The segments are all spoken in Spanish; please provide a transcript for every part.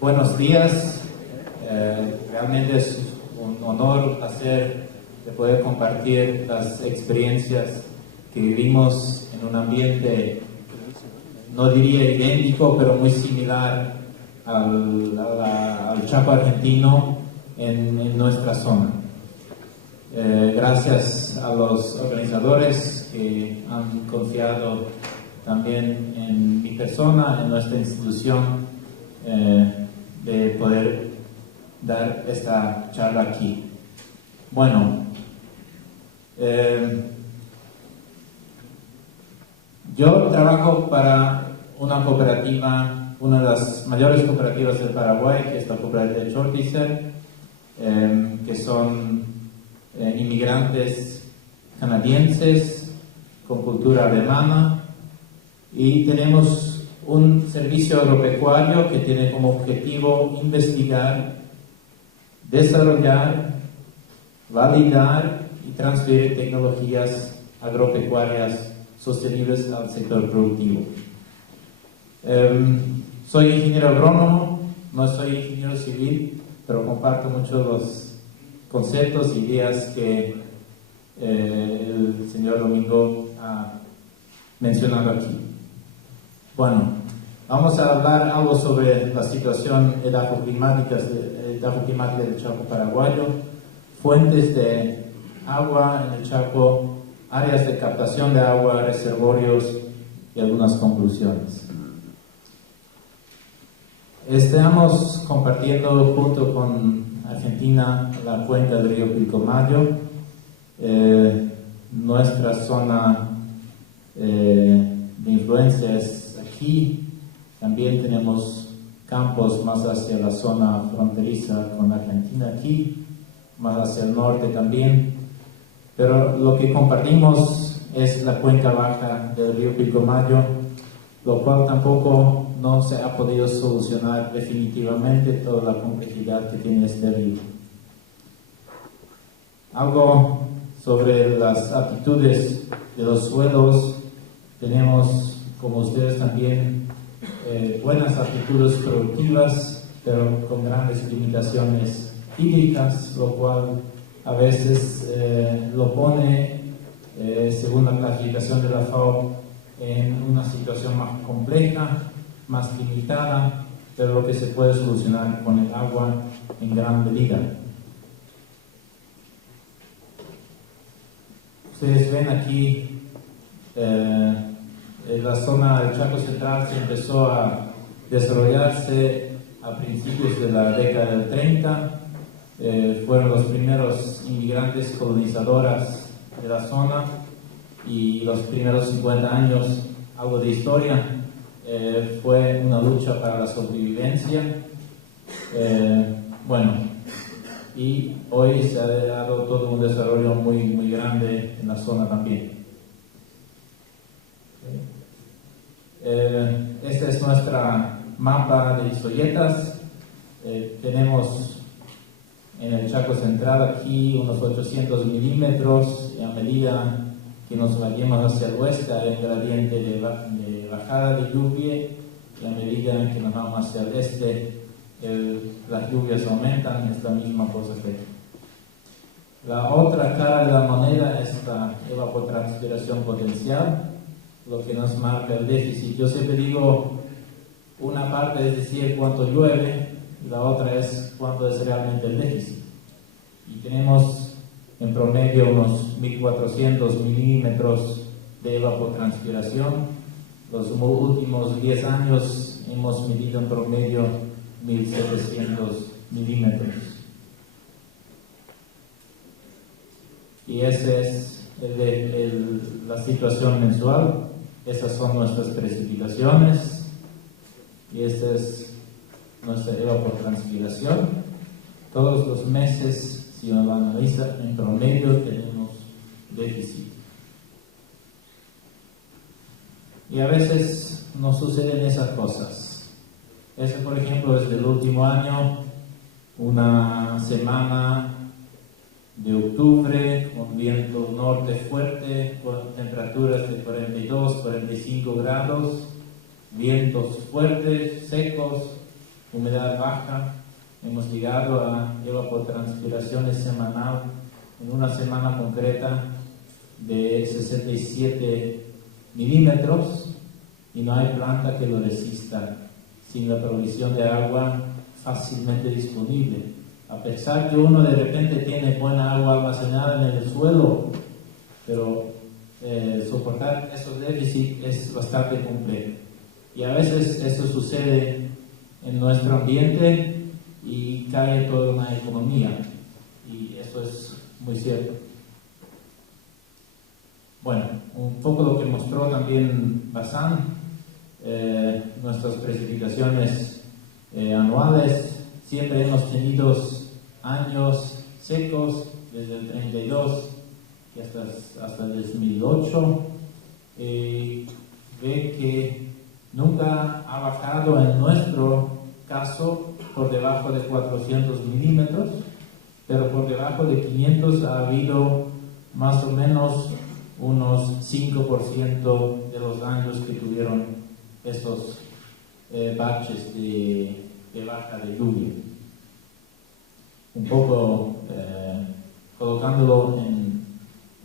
Buenos días. Realmente es un honor, un placer de poder compartir las experiencias que vivimos en un ambiente, no diría idéntico, pero muy similar al Chaco argentino en nuestra zona. Gracias a los organizadores que han confiado también en mi persona, en nuestra institución, de poder dar esta charla aquí. Bueno, yo trabajo para una cooperativa, una de las mayores cooperativas del Paraguay, que es la cooperativa de Chortizer, que son inmigrantes canadienses con cultura alemana, y tenemos un servicio agropecuario que tiene como objetivo investigar, desarrollar, validar y transferir tecnologías agropecuarias sostenibles al sector productivo. Soy ingeniero agrónomo, no soy ingeniero civil, pero comparto mucho los conceptos e ideas que el señor Domingo ha mencionado aquí. Bueno, vamos a hablar algo sobre la situación edafoclimática del Chaco paraguayo, fuentes de agua en el Chaco, áreas de captación de agua, reservorios y algunas conclusiones. Estamos compartiendo junto con Argentina la cuenca del río Pilcomayo, nuestra zona de influencia es aquí. También tenemos campos más hacia la zona fronteriza con Argentina aquí, más hacia el norte también, pero lo que compartimos es la cuenca baja del río Pilcomayo, lo cual tampoco no se ha podido solucionar definitivamente toda la complejidad que tiene este río. Algo sobre las aptitudes de los suelos. Tenemos, como ustedes también, buenas aptitudes productivas, pero con grandes limitaciones hídricas, lo cual a veces lo pone, según la clasificación de la FAO, en una situación más compleja, más limitada, pero lo que se puede solucionar con el agua en gran medida. Ustedes ven aquí la zona del Chaco Central se empezó a desarrollarse a principios de la década del 30. Fueron los primeros inmigrantes colonizadoras de la zona, y los primeros 50 años, algo de historia, fue una lucha para la sobrevivencia. Y hoy se ha dado todo un desarrollo muy grande en la zona también. Este es nuestra mapa de historietas. Tenemos en el Chaco Central aquí unos 800 milímetros, y a medida que nos vayamos hacia el oeste hay un gradiente de bajada de lluvia, y a medida que nos vamos hacia el este las lluvias aumentan. Es la misma cosa que aquí. La otra cara de la moneda es la evapotranspiración potencial, lo que nos marca el déficit. Yo siempre digo, una parte es decir cuánto llueve, y la otra es cuánto es realmente el déficit. Y tenemos en promedio unos 1400 milímetros de evapotranspiración. Los últimos 10 años hemos medido en promedio 1700 milímetros. Y esa es la situación mensual. Esas son nuestras precipitaciones, y esta es nuestra evapotranspiración. Todos los meses, si uno lo analiza, en promedio tenemos déficit. Y a veces nos suceden esas cosas. Ese, por ejemplo, es del último año, una semana de octubre, con viento norte fuerte, con temperaturas de 42, 45 grados, vientos fuertes, secos, humedad baja, hemos llegado a evapotranspiraciones semanal en una semana concreta de 67 milímetros y no hay planta que lo resista sin la provisión de agua fácilmente disponible. A pesar que uno de repente tiene buena agua almacenada en el suelo, pero soportar esos déficits es bastante complejo. Y a veces eso sucede en nuestro ambiente y cae toda una economía. Y eso es muy cierto. Bueno, un poco lo que mostró también Bazán, nuestras precipitaciones anuales, siempre hemos tenido años secos desde el 32 y hasta el 2008. Ve que nunca ha bajado en nuestro caso por debajo de 400 milímetros, pero por debajo de 500 ha habido más o menos unos 5% de los años que tuvieron estos baches de baja de lluvia. Un poco colocándolo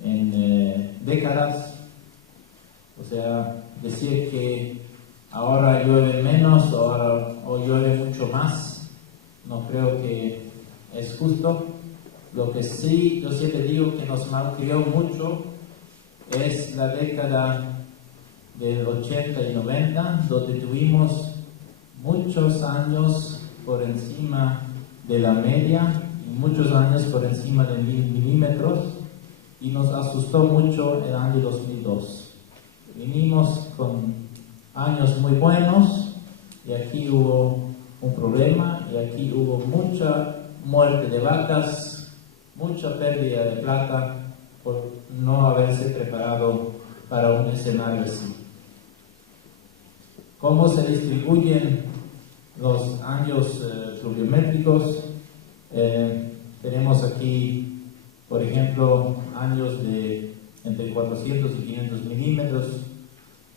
en décadas, o sea, decir que ahora llueve menos o llueve mucho más, no creo que es justo. Lo que sí, yo siempre digo que nos malcrió mucho es la década del 80 y 90, donde tuvimos muchos años por encima de la media y muchos años por encima de 1000 milímetros, y nos asustó mucho el año 2002. Vinimos con años muy buenos y aquí hubo un problema y aquí hubo mucha muerte de vacas, mucha pérdida de plata por no haberse preparado para un escenario así. ¿Cómo se distribuyen los años pluviométricos? Tenemos aquí, por ejemplo, años de entre 400 y 500 milímetros,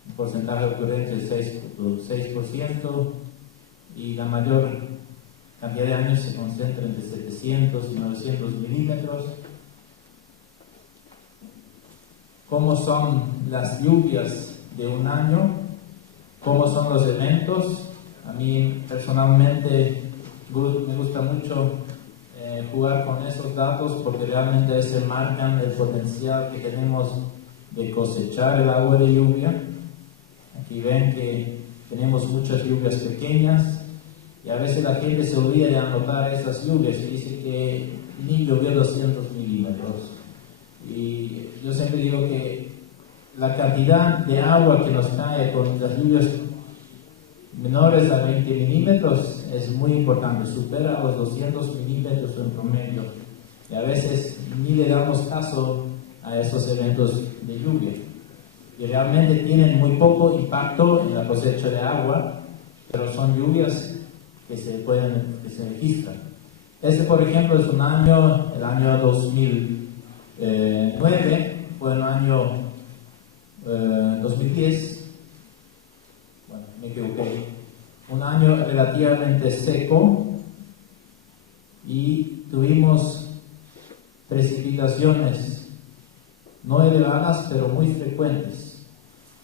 un porcentaje de ocurrencia de 6%, y la mayor cantidad de años se concentra entre 700 y 900 milímetros. ¿Cómo son las lluvias de un año? ¿Cómo son los eventos? A mí personalmente me gusta mucho jugar con esos datos porque realmente se marcan el potencial que tenemos de cosechar el agua de lluvia. Aquí ven que tenemos muchas lluvias pequeñas y a veces la gente se olvida de anotar esas lluvias y dice que ni llovió 200 milímetros. Y yo siempre digo que la cantidad de agua que nos cae con las lluvias menores a 20 milímetros es muy importante, supera los 200 milímetros en promedio. Y a veces ni le damos caso a esos eventos de lluvia. Y realmente tienen muy poco impacto en la cosecha de agua, pero son lluvias que se registran. Este, por ejemplo, es el año 2009, fue el año 2010, bueno, me equivoqué, un año relativamente seco y tuvimos precipitaciones no elevadas, pero muy frecuentes.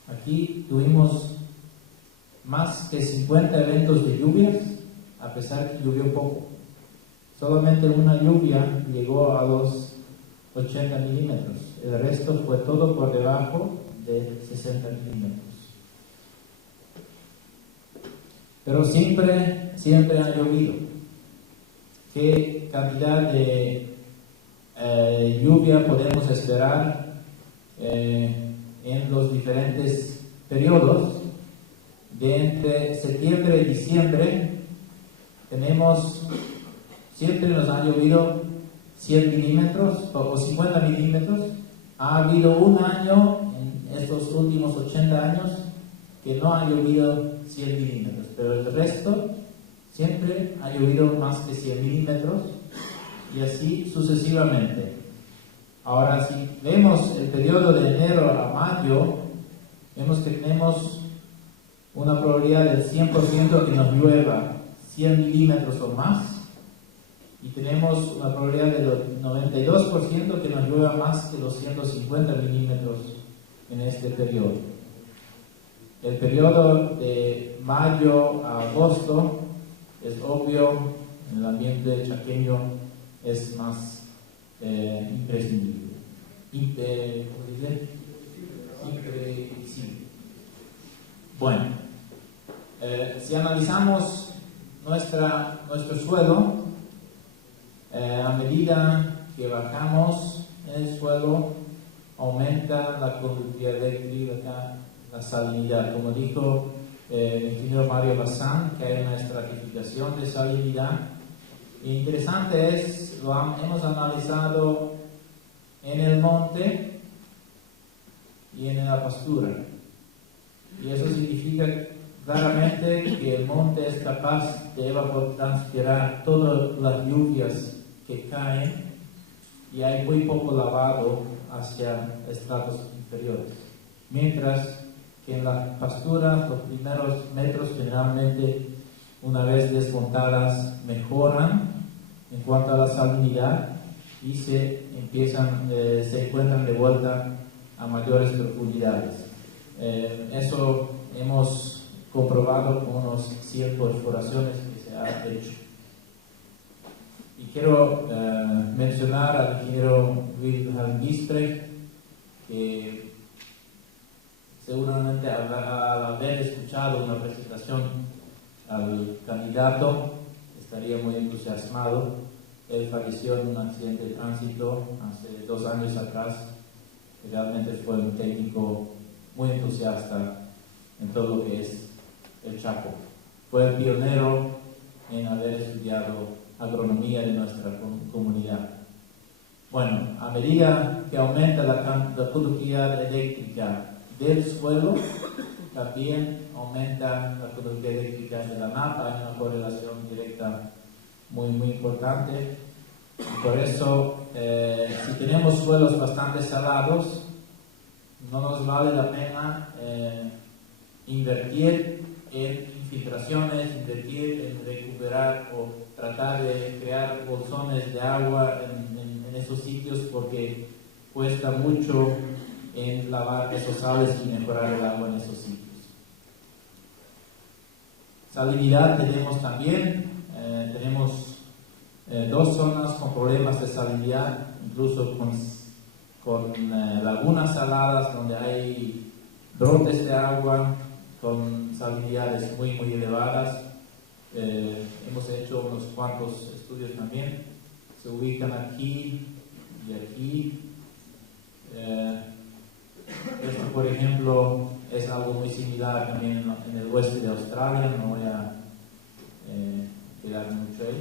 Aquí tuvimos más que 50 eventos de lluvias, a pesar que llovió poco. Solamente una lluvia llegó a los 80 milímetros. El resto fue todo por debajo de 60 milímetros. Pero siempre ha llovido. ¿Qué cantidad de lluvia podemos esperar en los diferentes periodos? De entre septiembre y diciembre siempre nos ha llovido 100 milímetros o 50 milímetros. Ha habido un año en estos últimos 80 años que no ha llovido 100 milímetros, pero el resto siempre ha llovido más que 100 milímetros y así sucesivamente. Ahora, si vemos el periodo de enero a mayo, vemos que tenemos una probabilidad del 100% que nos llueva 100 milímetros o más, y tenemos una probabilidad del 92% que nos llueva más que 250 milímetros en este periodo. El periodo de mayo a agosto es obvio, en el ambiente chaqueño es más imprescindible. ¿Cómo se dice? Imprevisible. Bueno, si analizamos nuestro suelo, a medida que bajamos en el suelo, aumenta la conductividad eléctrica, la salinidad. Como dijo el ingeniero Mario Bazán, que hay una estratificación de salinidad. Y interesante es, hemos analizado en el monte y en la pastura. Y eso significa claramente que el monte es capaz de evapotranspirar todas las lluvias que caen y hay muy poco lavado hacia estratos inferiores. Mientras que en la pastura los primeros metros generalmente, una vez desmontadas, mejoran en cuanto a la salinidad y se encuentran de vuelta a mayores profundidades. Eso hemos comprobado con unos 100 perforaciones que se ha hecho. Y quiero mencionar al ingeniero Wilhelm Giesbrecht, que seguramente al haber escuchado una presentación al candidato estaría muy entusiasmado. Él falleció en un accidente de tránsito hace 2 años atrás. Realmente fue un técnico muy entusiasta en todo lo que es el Chaco. Fue el pionero en haber estudiado agronomía de nuestra comunidad. Bueno, a medida que aumenta la conductividad eléctrica del suelo, también aumenta la conductividad eléctrica de la napa. Hay una correlación directa muy importante. Y por eso, si tenemos suelos bastante salados, no nos vale la pena invertir en infiltraciones, invertir en recuperar o tratar de crear bolsones de agua en esos sitios, porque cuesta mucho en lavar esos sales y mejorar el agua en esos sitios. Salinidad tenemos también, tenemos 2 zonas con problemas de salinidad, incluso con lagunas saladas donde hay brotes de agua con salinidades muy elevadas. Hemos hecho unos cuantos estudios también, se ubican aquí y aquí. Esto, por ejemplo, es algo muy similar también en el oeste de Australia. No voy a quedar mucho ahí.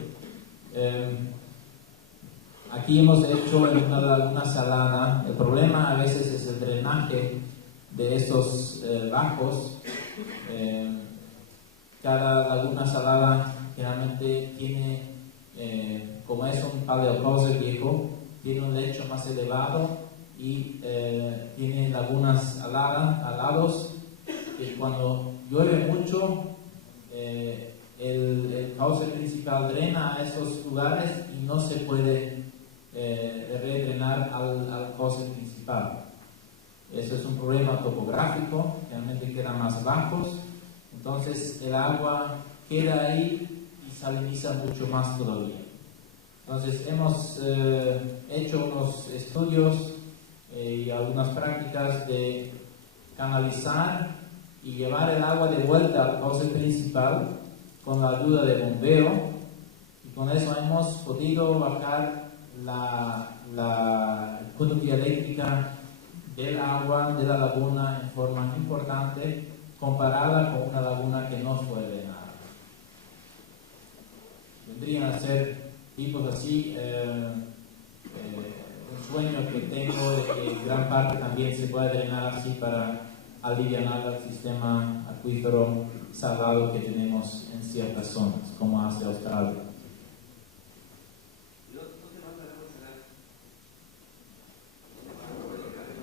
Aquí hemos hecho en una laguna salada. El problema a veces es el drenaje de estos bajos. Cada laguna salada generalmente tiene, como es un paleocauce viejo, tiene un lecho más elevado y tiene lagunas alados, que cuando llueve mucho el cauce principal drena a esos lugares y no se puede redrenar al cauce principal. Eso es un problema topográfico, realmente quedan más bajos, entonces el agua queda ahí y saliniza mucho más todavía. Entonces hemos hecho unos estudios y algunas prácticas de canalizar y llevar el agua de vuelta al cauce principal con la ayuda de bombeo, y con eso hemos podido bajar la conductividad eléctrica del agua de la laguna en forma importante comparada con una laguna que no fue drenada. Vendrían a ser tipos así. Un sueño que tengo de que gran parte también se puede drenar así para aliviar el sistema acuífero salado que tenemos en ciertas zonas, como hace Australia.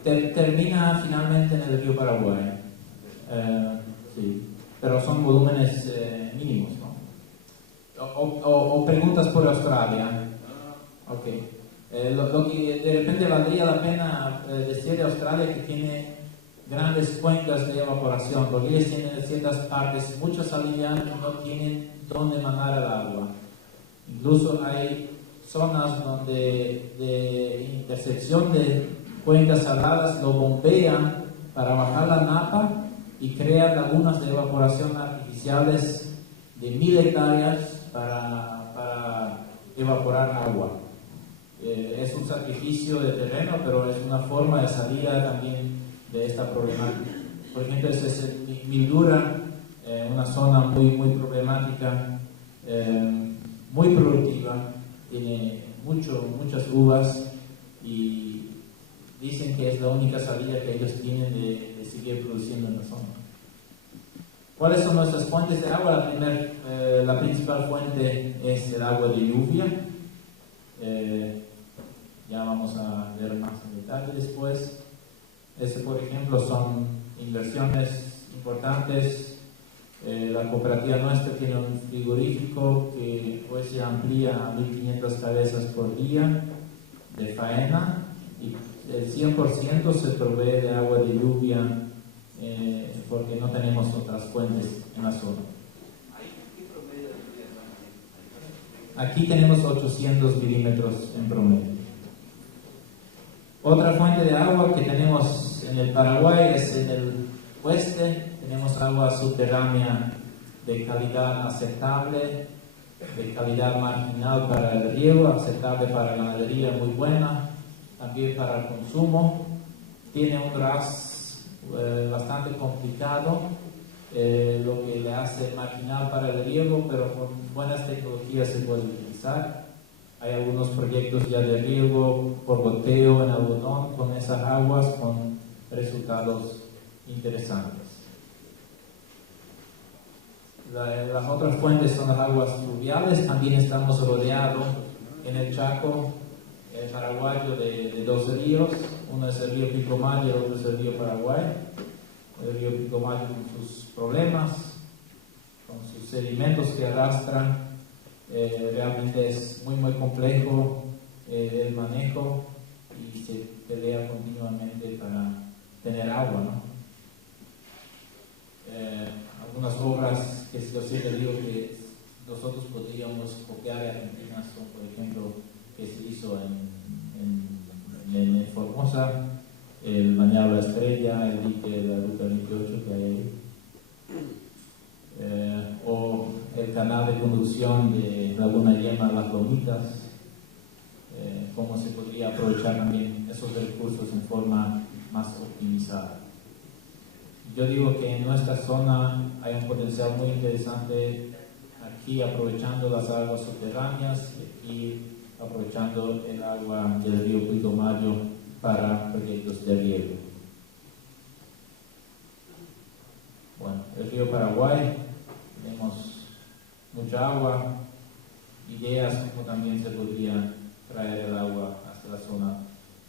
Termina finalmente en el río Paraguay, sí, pero son volúmenes mínimos, ¿no? o preguntas por Australia. Ok. Lo que de repente valdría la pena decir de Australia que tiene grandes cuencas de evaporación, porque ellos tienen en ciertas partes mucha salida y no tienen dónde mandar el agua. Incluso hay zonas donde de intersección de cuencas saladas lo bombean para bajar la napa y crear lagunas de evaporación artificiales de 1000 hectáreas para evaporar agua. Es un sacrificio de terreno, pero es una forma de salida también de esta problemática. Por ejemplo, es Mildura, una zona muy problemática, muy productiva, tiene muchas uvas y dicen que es la única salida que ellos tienen de seguir produciendo en la zona. ¿Cuáles son nuestras fuentes de agua? La principal fuente es el agua de lluvia. Ya vamos a ver más en detalle después. Por ejemplo, son inversiones importantes. La cooperativa nuestra tiene un frigorífico que hoy se amplía a 1500 cabezas por día de faena y el 100% se provee de agua de lluvia porque no tenemos otras fuentes en la zona. Aquí tenemos 800 milímetros en promedio. Otra fuente de agua que tenemos en el Paraguay es en el oeste. Tenemos agua subterránea de calidad aceptable, de calidad marginal para el riego, aceptable para la ganadería, muy buena, también para el consumo. Tiene un RAS bastante complicado, lo que le hace marginal para el riego, pero con buenas tecnologías se puede utilizar. Hay algunos proyectos ya de riego por goteo en algodón con esas aguas con resultados interesantes. Las otras fuentes son las aguas fluviales. También estamos rodeados en el Chaco paraguayo de dos ríos. Uno es el río Pilcomayo y el otro es el río Paraguay. El río Pilcomayo con sus problemas, con sus sedimentos que arrastran. Realmente es muy complejo el manejo y se pelea continuamente para tener agua, ¿no? Algunas obras que yo siempre digo que nosotros podríamos copiar de Argentina son, por ejemplo, que se hizo en Formosa, el Bañado de la Estrella, el dique de la Ruta 28 que hay ahí. O el canal de conducción de Laguna Yema a Las Lomitas, cómo se podría aprovechar también esos recursos en forma más optimizada. Yo digo que en nuestra zona hay un potencial muy interesante aquí aprovechando las aguas subterráneas y aprovechando el agua del río Pilcomayo para proyectos de riego. Bueno, el río Paraguay, tenemos mucha agua, ideas como también se podría traer el agua hasta la zona.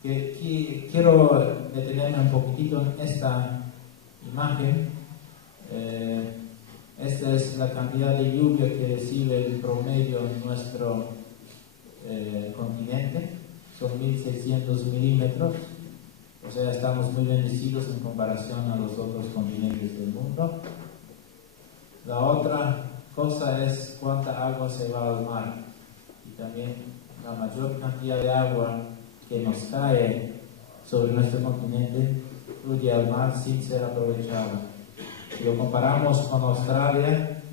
Quiero detenerme un poquitito en esta imagen. Esta es la cantidad de lluvia que recibe el promedio en nuestro continente, son 1600 milímetros, o sea, estamos muy bendecidos en comparación a los otros continentes del mundo. La otra cosa es cuánta agua se va al mar, y también la mayor cantidad de agua que nos cae sobre nuestro continente fluye al mar sin ser aprovechada. Si lo comparamos con Australia,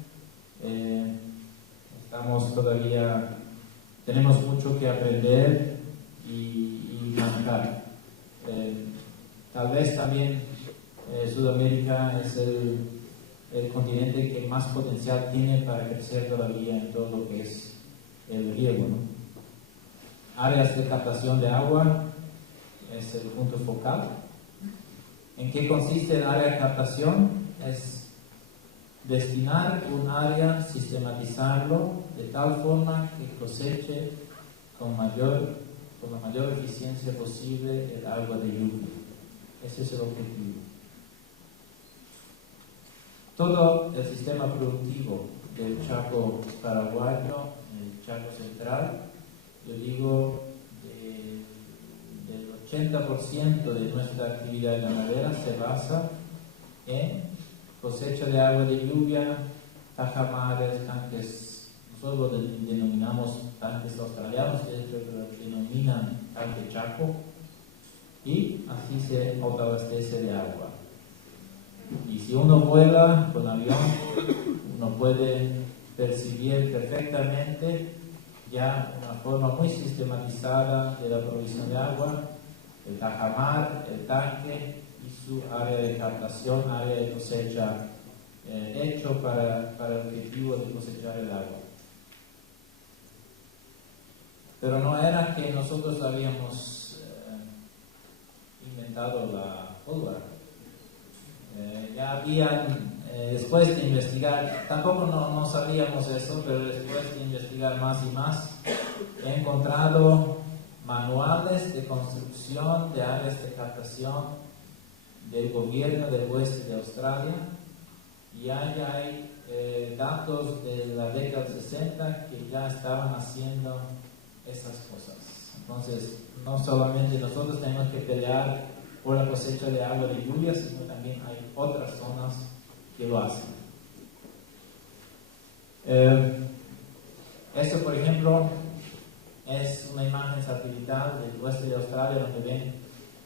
tenemos mucho que aprender y manejar. Tal vez también Sudamérica es el continente que más potencial tiene para crecer todavía en todo lo que es el riego, ¿no? Áreas de captación de agua es el punto focal. ¿En qué consiste el área de captación? Es destinar un área, sistematizarlo de tal forma que coseche con la mayor eficiencia posible el agua de lluvia. Ese es el objetivo. Todo el sistema productivo del Chaco paraguayo, el Chaco central, yo digo del 80% de nuestra actividad ganadera se basa en cosecha de agua de lluvia, tajamares, tanques, nosotros lo denominamos tanques australianos, ellos lo denominan tanque Chaco, y así se autoabastece de agua. Y si uno vuela con avión, uno puede percibir perfectamente ya una forma muy sistematizada de la provisión de agua, el tajamar, el tanque y su área de captación, área de cosecha, hecho para el objetivo de cosechar el agua. Pero no era que nosotros habíamos inventado la pólvora. Ya habían, después de investigar, tampoco no sabíamos eso, pero después de investigar más y más, he encontrado manuales de construcción de áreas de captación del gobierno del oeste de Australia, y ahí hay datos de la década 60 que ya estaban haciendo esas cosas. Entonces, no solamente nosotros tenemos que pelear por la cosecha de agua de lluvia, sino también hay otras zonas que lo hacen. Esto, por ejemplo, es una imagen satelital del oeste de Australia, donde ven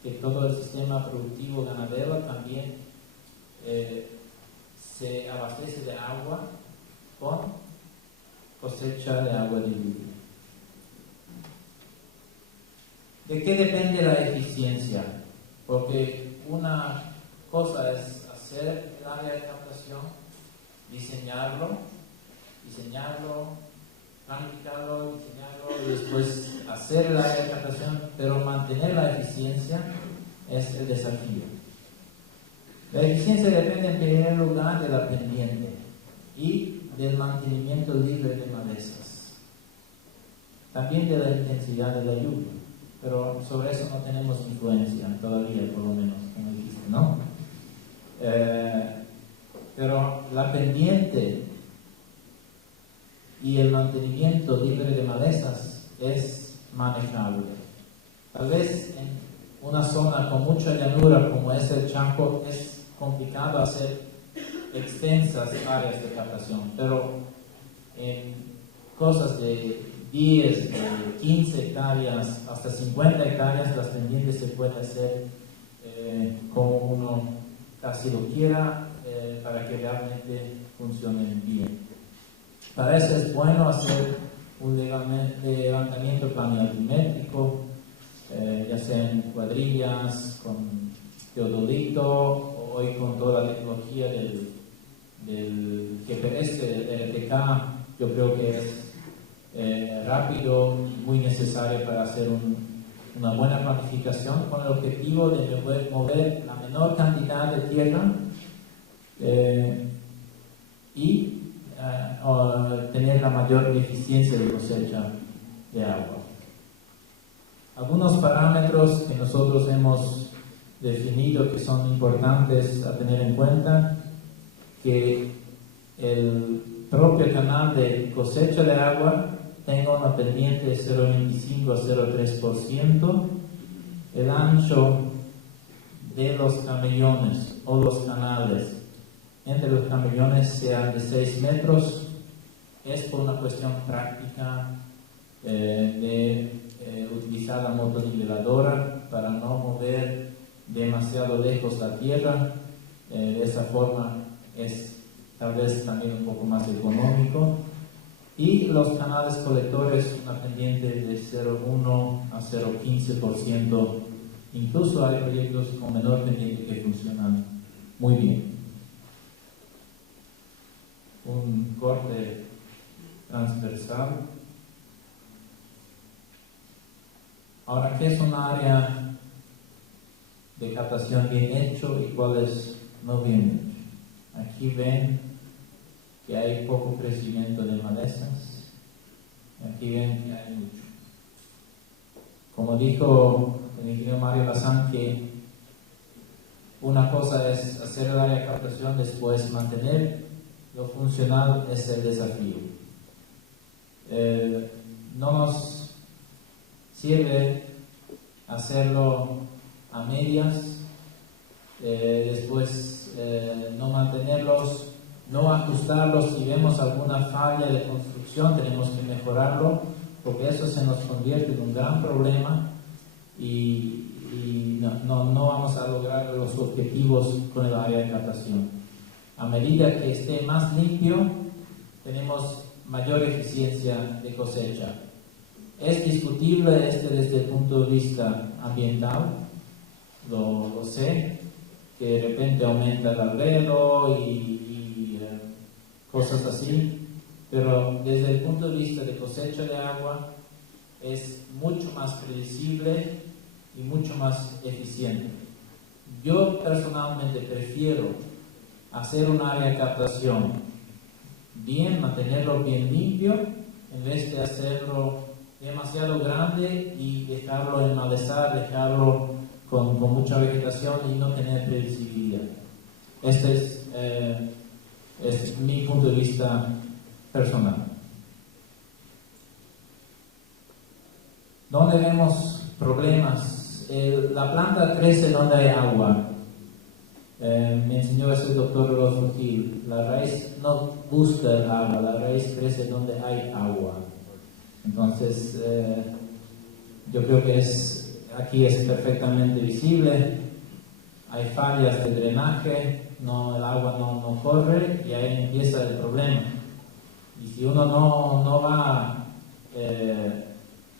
que todo el sistema productivo ganadero también se abastece de agua con cosecha de agua de lluvia. ¿De qué depende la eficiencia? Porque una cosa es hacer el área de captación, diseñarlo, planificarlo, y después hacer el área de captación, pero mantener la eficiencia es el desafío. La eficiencia depende en primer lugar de la pendiente y del mantenimiento libre de malezas, también de la intensidad de la lluvia. Pero sobre eso no tenemos influencia todavía, por lo menos, como dijiste, ¿no? Pero la pendiente y el mantenimiento libre de malezas es manejable. Tal vez en una zona con mucha llanura como es el Chaco es complicado hacer extensas áreas de captación, pero en cosas de 10, de 15 hectáreas, hasta 50 hectáreas, las pendientes se puede hacer como uno casi lo quiera, para que realmente funcionen bien. Para eso es bueno hacer un levantamiento planimétrico, ya sea en cuadrillas, con teodolito, o hoy con toda la tecnología del GPS, del RTK. Yo creo que es rápido y muy necesario para hacer una buena planificación con el objetivo de mover la menor cantidad de tierra y tener la mayor eficiencia de cosecha de agua. Algunos parámetros que nosotros hemos definido que son importantes a tener en cuenta: que el propio canal de cosecha de agua tenga una pendiente de 0,25 a 0,3%, el ancho de los camellones o los canales entre los camellones sean de 6 metros, es por una cuestión práctica de utilizar la motoniveladora para no mover demasiado lejos la tierra. De esa forma es tal vez también un poco más económico. Y los canales colectores, una pendiente de 0,1 a 0,15%. Incluso hay proyectos con menor pendiente que funcionan muy bien. Un corte transversal. Ahora, ¿qué es un área de captación bien hecho y cuál es no bien hecho? Aquí ven que hay poco crecimiento de malezas. Aquí ven que hay mucho. Como dijo el ingeniero Mario Bazán, que una cosa es hacer el área de captación, después mantener lo funcional es el desafío. No nos sirve hacerlo a medias, después no mantenerlos, no ajustarlos. Si vemos alguna falla de construcción, tenemos que mejorarlo, porque eso se nos convierte en un gran problema y no vamos a lograr los objetivos con el área de captación. A medida que esté más limpio, tenemos mayor eficiencia de cosecha. Es discutible desde el punto de vista ambiental, lo sé, que de repente aumenta el albedo y cosas así, pero desde el punto de vista de cosecha de agua es mucho más predecible y mucho más eficiente. Yo personalmente prefiero hacer un área de captación bien, mantenerlo bien limpio, en vez de hacerlo demasiado grande y dejarlo enmalezar, dejarlo con mucha vegetación y no tener predecibilidad. Este es mi punto de vista personal. ¿Dónde vemos problemas? La planta crece donde hay agua. Me enseñó ese doctor Rodolfo Gil. La raíz no busca el agua, la raíz crece donde hay agua. Entonces, yo creo que aquí es perfectamente visible. Hay fallas de drenaje, el agua no corre y ahí empieza el problema. Y si uno no va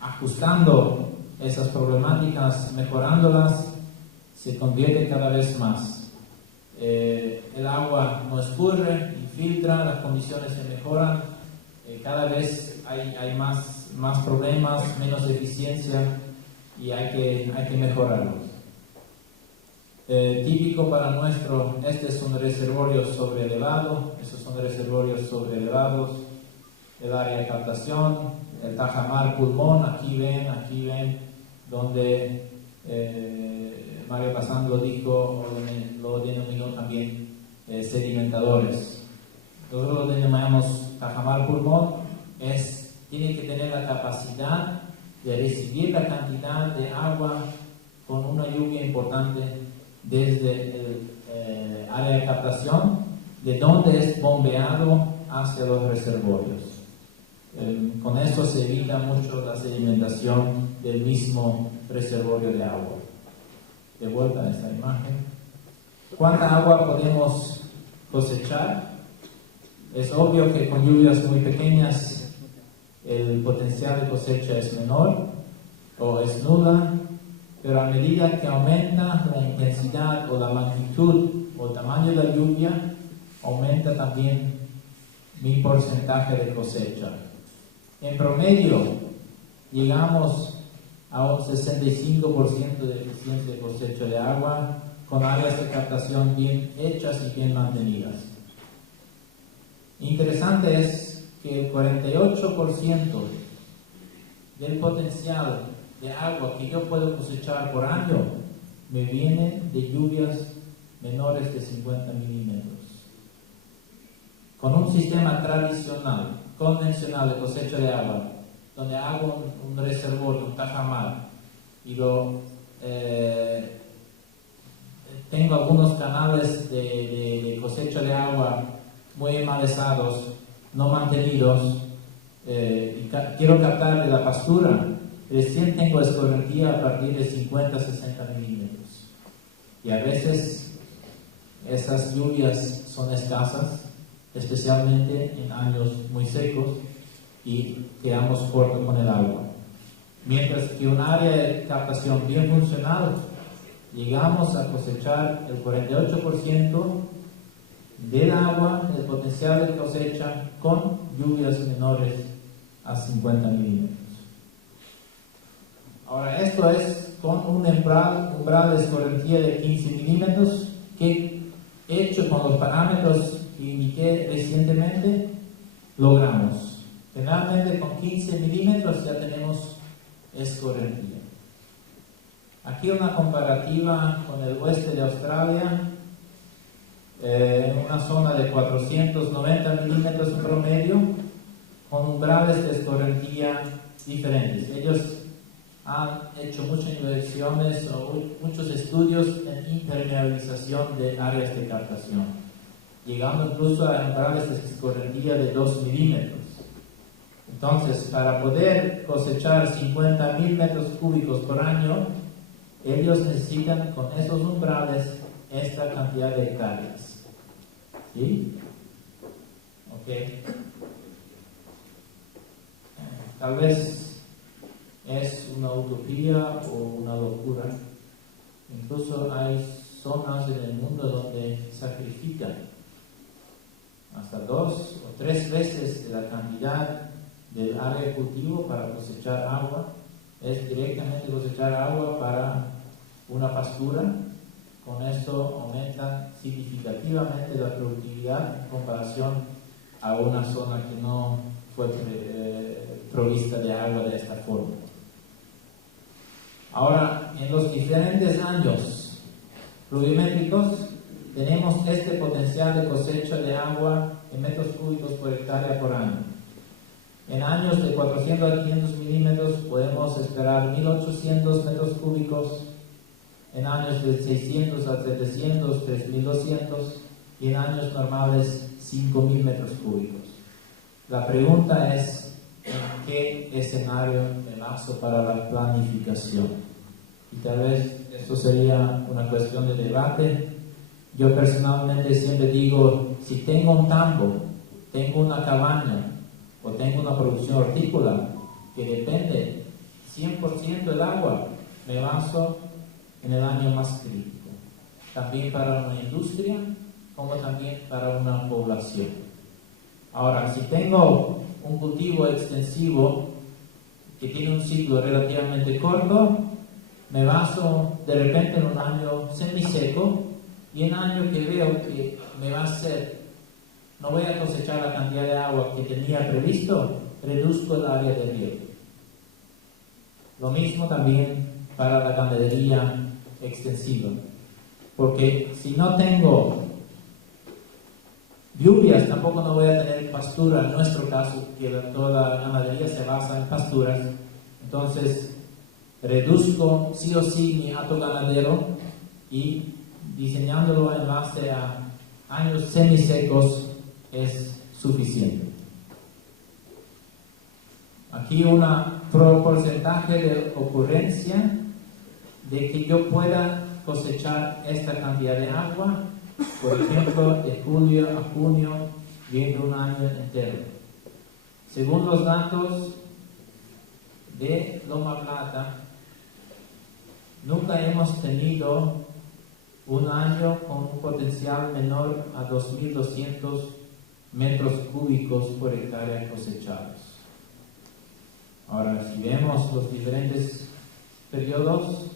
ajustando esas problemáticas, mejorándolas, se convierte cada vez más. El agua no escurre, infiltra, las condiciones se mejoran, cada vez hay más problemas, menos eficiencia y hay que mejorarlos. Típico para este es un reservorio sobreelevado, esos son reservorios sobreelevados, el área de captación, el tajamar pulmón, aquí ven donde Mario Bazán lo dijo, lo denominó también sedimentadores. Nosotros lo denominamos tajamar pulmón, tiene que tener la capacidad de recibir la cantidad de agua con una lluvia importante desde el área de captación, de donde es bombeado hacia los reservorios. Con esto se evita mucho la sedimentación del mismo reservorio de agua. De vuelta a esta imagen. ¿Cuánta agua podemos cosechar? Es obvio que con lluvias muy pequeñas el potencial de cosecha es menor o es nula, pero a medida que aumenta la intensidad o la magnitud o el tamaño de la lluvia, aumenta también mi porcentaje de cosecha. En promedio, llegamos a un 65% de eficiencia de cosecha de agua con áreas de captación bien hechas y bien mantenidas. Interesante es que el 48% del potencial de agua que yo puedo cosechar por año me viene de lluvias menores de 50 milímetros. Con un sistema tradicional, convencional de cosecha de agua, donde hago un reservorio, un tajamar, y tengo algunos canales de cosecha de agua muy enmalezados, no mantenidos, y quiero captar de la pastura, recién tengo escorrentía a partir de 50-60 milímetros. Y a veces esas lluvias son escasas, especialmente en años muy secos, y quedamos cortos con el agua. Mientras que un área de captación bien funcional, llegamos a cosechar el 48% del agua, el potencial de cosecha, con lluvias menores a 50 milímetros. Ahora, esto es con un umbral de escorrentía de 15 milímetros, que hecho con los parámetros que indiqué recientemente, logramos. Generalmente con 15 milímetros ya tenemos escorrentía. Aquí una comparativa con el oeste de Australia. una zona de 490 milímetros en promedio, con umbrales de escorrentía diferentes. Ellos han hecho muchas inversiones o muchos estudios en impermeabilización de áreas de captación, llegando incluso a umbrales de escorrentía de 2 milímetros. Entonces, para poder cosechar 50.000 metros cúbicos por año, ellos necesitan con esos umbrales esta cantidad de hectáreas. ¿Sí? Ok. Tal vez es una utopía o una locura. Incluso hay zonas en el mundo donde sacrifican hasta 2 o 3 veces de la cantidad del área de cultivo para cosechar agua. Es directamente cosechar agua para una pastura. Con eso aumentan significativamente la productividad en comparación a una zona que no fue provista de agua de esta forma. Ahora, en los diferentes años pluviométricos tenemos este potencial de cosecha de agua en metros cúbicos por hectárea por año. En años de 400 a 500 milímetros podemos esperar 1.800 metros cúbicos, en años de 600 a 700, 3.200 y en años normales 5.000 metros cúbicos. La pregunta es, ¿en qué escenario me baso para la planificación? Y tal vez esto sería una cuestión de debate. Yo personalmente siempre digo, si tengo un tambo, tengo una cabaña o tengo una producción hortícola que depende 100% del agua, me baso en el año más crítico, también para una industria como también para una población. Ahora, si tengo un cultivo extensivo que tiene un ciclo relativamente corto, me baso de repente en un año semiseco y en año que veo que me va a ser, no voy a cosechar la cantidad de agua que tenía previsto, reduzco el área de riego. Lo mismo también para la ganadería extensiva, porque si no tengo lluvias, tampoco no voy a tener pastura. En nuestro caso, que toda la ganadería se basa en pasturas, entonces reduzco sí o sí mi hato ganadero y diseñándolo en base a años semisecos es suficiente. Aquí un porcentaje de ocurrencia de que yo pueda cosechar esta cantidad de agua, por ejemplo, de julio a junio, viendo un año entero. Según los datos de Loma Plata, nunca hemos tenido un año con un potencial menor a 2.200 metros cúbicos por hectárea cosechados. Ahora, si vemos los diferentes periodos,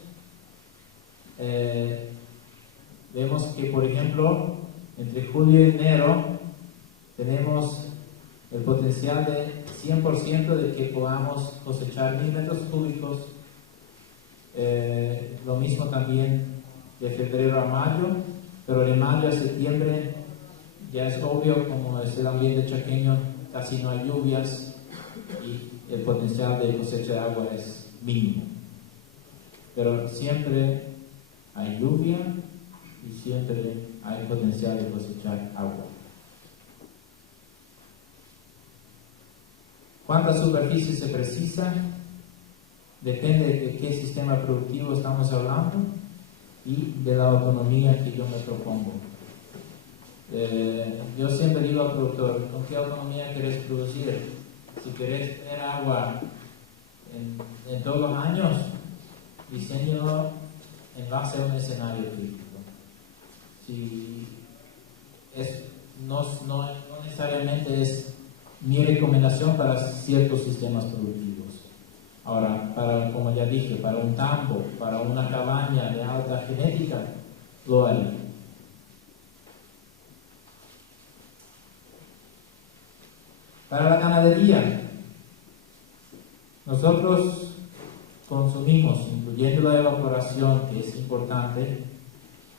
vemos que, por ejemplo, entre julio y enero tenemos el potencial de 100% de que podamos cosechar 1.000 metros cúbicos. Lo mismo también de febrero a mayo, pero de mayo a septiembre ya es obvio, como es el ambiente chaqueño, casi no hay lluvias y el potencial de cosecha de agua es mínimo. Pero siempre hay lluvia y siempre hay potencial de cosechar agua. ¿Cuánta superficie se precisa? Depende de qué sistema productivo estamos hablando y de la autonomía que yo me propongo. Yo siempre digo al productor, ¿con qué autonomía querés producir? Si querés tener agua en todos los años, diseñalo en base a un escenario crítico. Si no necesariamente es mi recomendación para ciertos sistemas productivos. Ahora, como ya dije, para un tambo, para una cabaña de alta genética, lo haría. Para la ganadería, nosotros consumimos, incluyendo la evaporación, que es importante,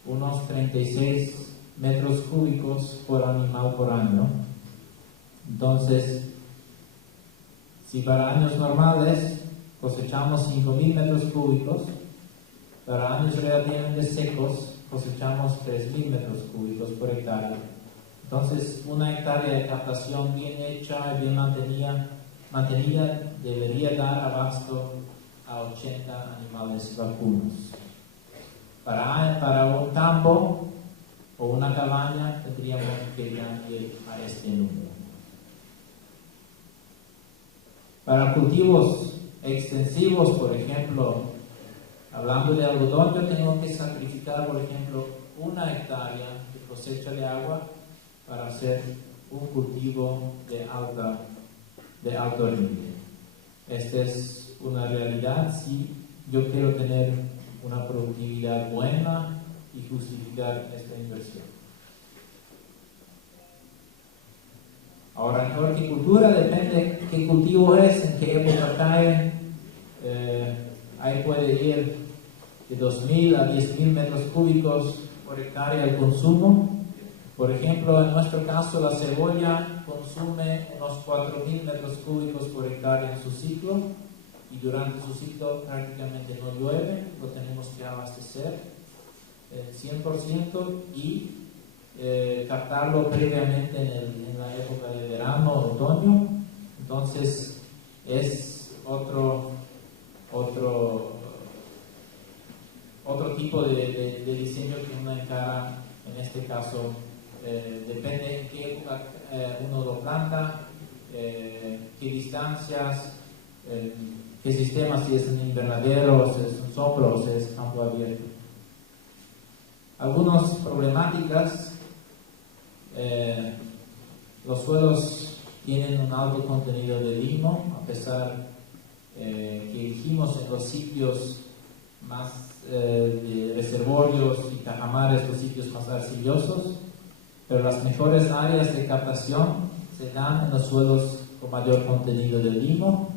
unos 36 metros cúbicos por animal por año. Entonces, si para años normales cosechamos 5.000 metros cúbicos, para años relativamente secos cosechamos 3.000 metros cúbicos por hectárea. Entonces, una hectárea de captación bien hecha y bien mantenida debería dar abasto a 80 animales vacunos. Para un campo o una cabaña tendríamos que ir a este número. Para cultivos extensivos, por ejemplo, hablando de algodón, yo tengo que sacrificar, por ejemplo, una hectárea de cosecha de agua para hacer un cultivo de alto rendimiento. Esta es una realidad si yo quiero tener una productividad buena y justificar esta inversión. Ahora, en horticultura depende qué cultivo es, en qué época cae. Ahí puede ir de 2.000 a 10.000 metros cúbicos por hectárea el consumo. Por ejemplo, en nuestro caso, la cebolla consume unos 4.000 metros cúbicos por hectárea en su ciclo, y durante su ciclo prácticamente no llueve, lo tenemos que abastecer 100% y captarlo previamente en la época de verano o otoño. Entonces es otro tipo de diseño que uno encara. En este caso depende en qué época uno lo planta, qué distancias, qué sistema, si es un invernadero, si es un soplo o si es campo abierto. Algunas problemáticas: los suelos tienen un alto contenido de limo, a pesar que elegimos en los sitios más de reservorios y tajamares, los sitios más arcillosos, pero las mejores áreas de captación se dan en los suelos con mayor contenido de limo,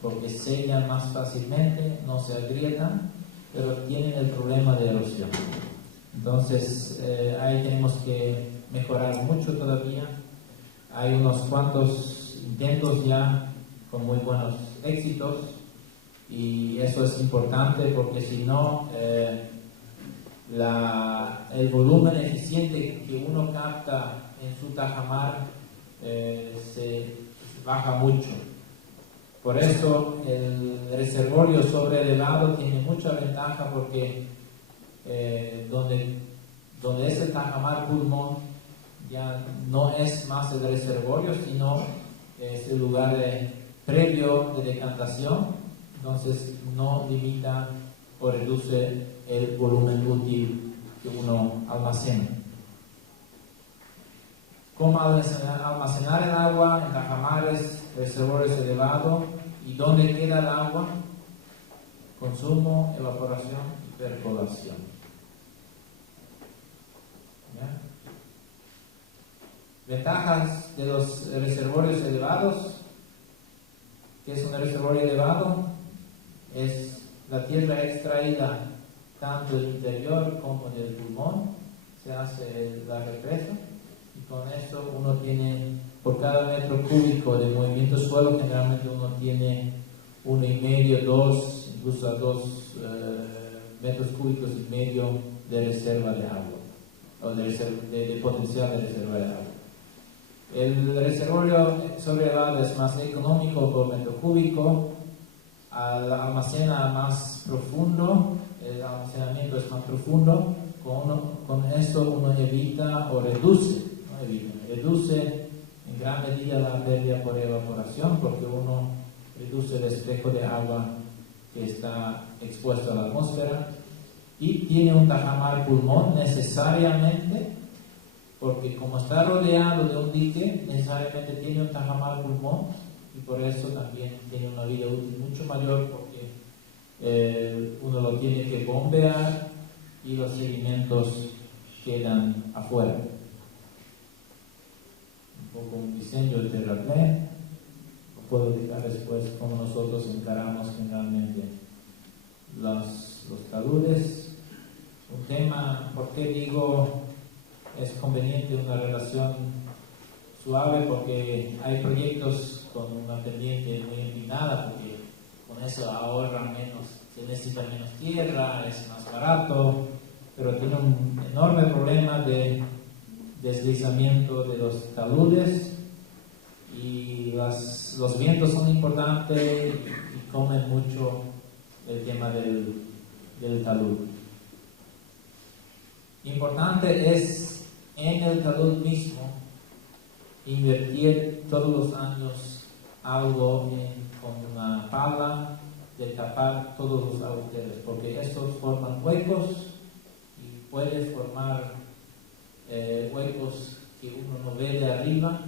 porque sellan más fácilmente, no se agrietan, pero tienen el problema de erosión. Entonces ahí tenemos que mejorar mucho todavía. Hay unos cuantos intentos ya con muy buenos éxitos, y eso es importante porque si no el volumen eficiente que uno capta en su tajamar se baja mucho. Por eso el reservorio sobreelevado tiene mucha ventaja, porque donde es el tajamar pulmón ya no es más el reservorio, sino es el lugar previo de decantación. Entonces no limita o reduce el volumen útil que uno almacena. ¿Cómo almacenar el agua en tajamares, reservorios elevados? ¿Y dónde queda el agua? Consumo, evaporación y percolación. ¿Ya? Ventajas de los reservorios elevados. ¿Qué es un reservorio elevado? Es la tierra extraída tanto del interior como del pulmón, se hace la represa, y con eso uno tiene, por cada metro cúbico de movimiento suelo, generalmente uno tiene 1,5, 2, incluso a 2 metros cúbicos y medio de reserva de agua, o de potencial de reserva de agua. El reservorio sobrelevado es más económico por metro cúbico, almacena más profundo, el almacenamiento es más profundo. Con esto uno evita o reduce en gran medida la pérdida por evaporación, porque uno reduce el espejo de agua que está expuesto a la atmósfera, y tiene un tajamar pulmón necesariamente, porque como está rodeado de un dique, necesariamente tiene un tajamar pulmón, y por eso también tiene una vida útil mucho mayor, porque uno lo tiene que bombear y los sedimentos quedan afuera. Un poco un diseño de terraplén. Lo puedo dejar después cómo nosotros encaramos generalmente los taludes. Un tema, ¿por qué digo es conveniente una relación suave porque hay proyectos con una pendiente muy empinada, porque con eso ahorra menos, se necesita menos tierra, es más barato, pero tiene un enorme problema de deslizamiento de los taludes y los vientos son importantes y comen mucho el tema del talud. Importante es en el talud mismo invertir todos los años algo con una pala de tapar todos los agujeros, porque estos forman huecos y puede formar huecos que uno no ve de arriba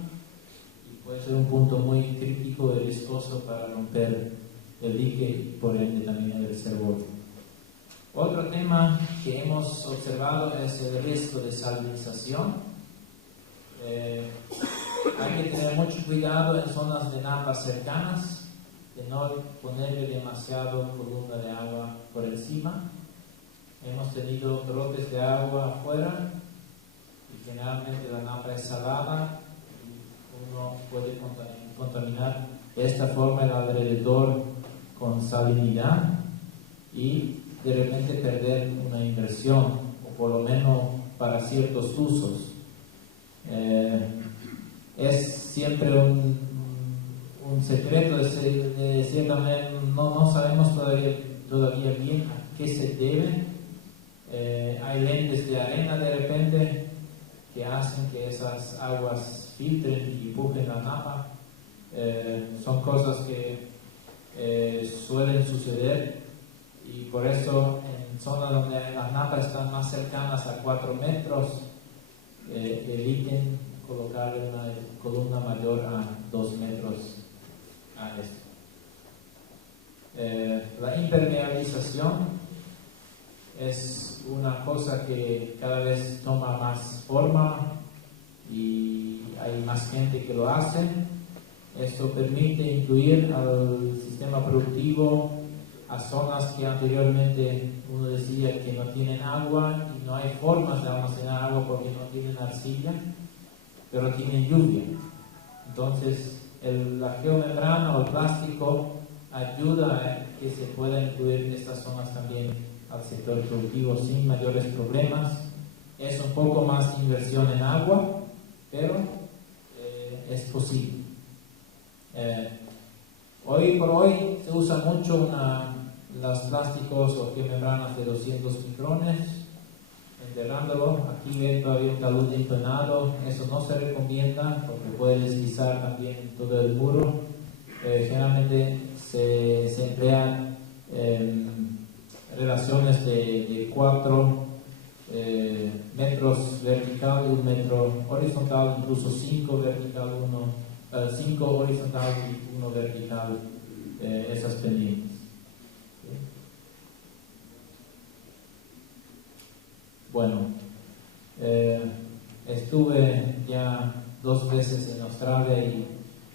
y puede ser un punto muy crítico y riesgoso para romper el dique y por ende también el reservorio. Otro tema que hemos observado es el riesgo de salinización. Hay que tener mucho cuidado en zonas de napas cercanas, de no ponerle demasiado columna de agua por encima. Hemos tenido brotes de agua afuera y generalmente la napa es salada y uno puede contaminar de esta forma el alrededor con salinidad y de repente perder una inversión, o por lo menos para ciertos usos. Es siempre un secreto, de cierta manera, no sabemos todavía bien a qué se debe. Hay lentes de arena de repente que hacen que esas aguas filtren y empujen la napa. Son cosas que suelen suceder y por eso en zonas donde las napas están más cercanas a 4 metros eviten colocar una columna mayor a 2 metros a esto. La impermeabilización es una cosa que cada vez toma más forma y hay más gente que lo hace. Esto permite incluir al sistema productivo a zonas que anteriormente uno decía que no tienen agua y no hay formas de almacenar agua porque no tienen arcilla, pero tienen lluvia. Entonces, la geomembrana o el plástico ayuda a que se pueda incluir estas zonas también al sector productivo sin mayores problemas. Es un poco más inversión en agua, pero es posible. Hoy por hoy se usa mucho los plásticos o geomembranas de 200 micrones, enterrándolo. Aquí ven todavía un talud inclinado, eso no se recomienda porque puede deslizar también todo el muro. Generalmente se emplean relaciones de 4 metros vertical y 1 metro horizontal, incluso 5 vertical, 5 horizontal y 1 vertical, esas pendientes. Bueno, estuve ya 2 veces en Australia y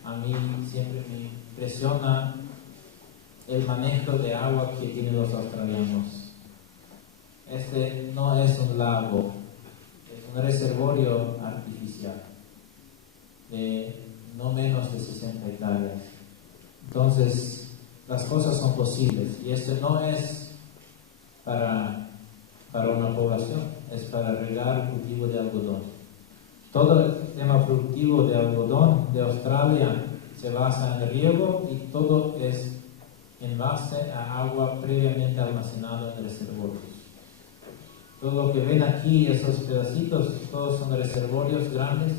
a mí siempre me impresiona el manejo de agua que tienen los australianos. Este no es un lago, es un reservorio artificial de no menos de 60 hectáreas. Entonces, las cosas son posibles y esto no es para una población, es para regar el cultivo de algodón. Todo el sistema productivo de algodón de Australia se basa en el riego y todo es en base a agua previamente almacenada en reservorios. Todo lo que ven aquí, esos pedacitos, todos son reservorios grandes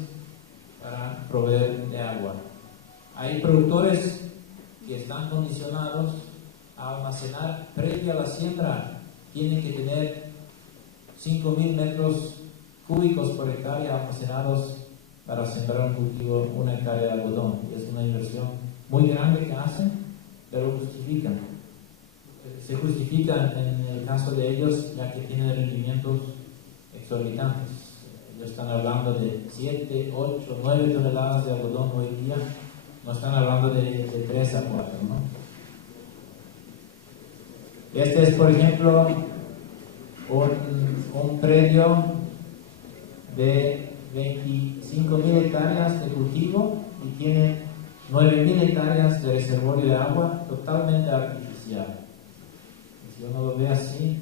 para proveer de agua. Hay productores que están condicionados a almacenar previa a la siembra, tienen que tener 5.000 metros cúbicos por hectárea almacenados para sembrar un cultivo, 1 hectárea de algodón. Es una inversión muy grande que hacen, pero justifican. Se justifican en el caso de ellos, ya que tienen rendimientos exorbitantes. Ellos están hablando de 7, 8, 9 toneladas de algodón hoy día, no están hablando de 3 a 4, ¿no? Este es, por ejemplo, un predio de 25.000 hectáreas de cultivo y tiene 9.000 hectáreas de reservorio de agua totalmente artificial. Y si uno lo ve así,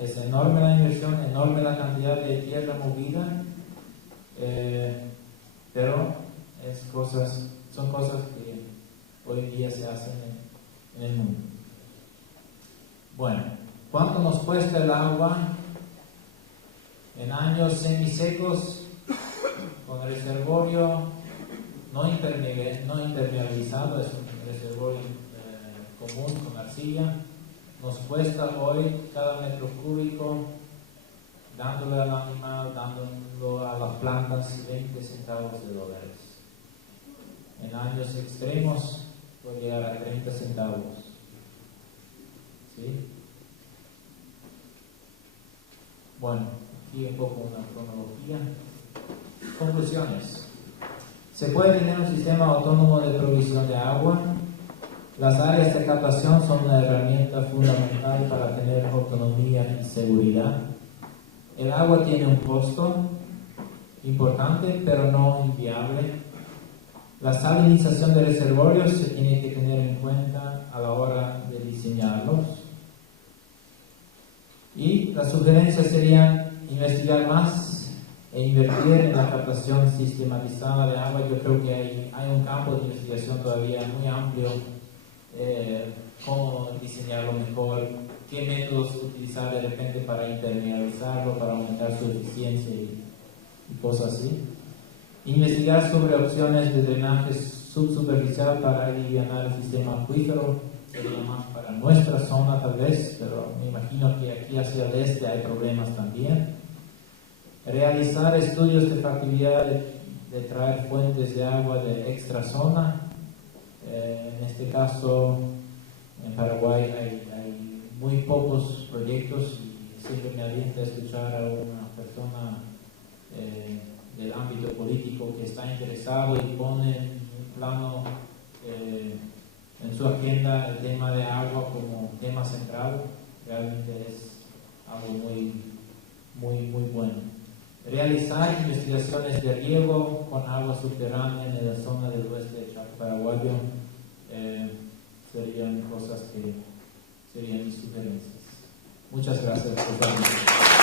es enorme la inversión, enorme la cantidad de tierra movida, pero son cosas que hoy en día se hacen en el mundo. Bueno, ¿cuánto nos cuesta el agua en años semisecos con reservorio no impermeabilizado? Es un reservorio común con arcilla. Nos cuesta hoy cada metro cúbico, dándole al animal, dándolo a las plantas, 20 centavos de dólares. En años extremos puede llegar a 30 centavos. ¿Sí? Bueno, aquí un poco una cronología. Conclusiones. Se puede tener un sistema autónomo de provisión de agua. Las áreas de captación son una herramienta fundamental para tener autonomía y seguridad. El agua tiene un costo importante, pero no inviable. La salinización de reservorios se tiene que tener en cuenta a la hora de diseñarlos. Y las sugerencias serían investigar más e invertir en la captación sistematizada de agua. Yo creo que hay un campo de investigación todavía muy amplio. Cómo diseñarlo mejor, qué métodos utilizar de repente para impermeabilizarlo, para aumentar su eficiencia y cosas así. Investigar sobre opciones de drenaje subsuperficial para aliviar el sistema acuífero, sería más para nuestra zona tal vez, pero me imagino que aquí hacia el este hay problemas también. Realizar estudios de factibilidad de traer fuentes de agua de extra zona. En este caso, en Paraguay hay muy pocos proyectos y siempre me alienta escuchar a una persona del ámbito político que está interesado y pone en un plano en su agenda el tema de agua como tema central. Realmente es algo muy bueno. Realizar investigaciones de riego con agua subterránea en la zona del oeste del Chaco paraguayo serían cosas que serían mis sugerencias. Muchas gracias por estar aquí.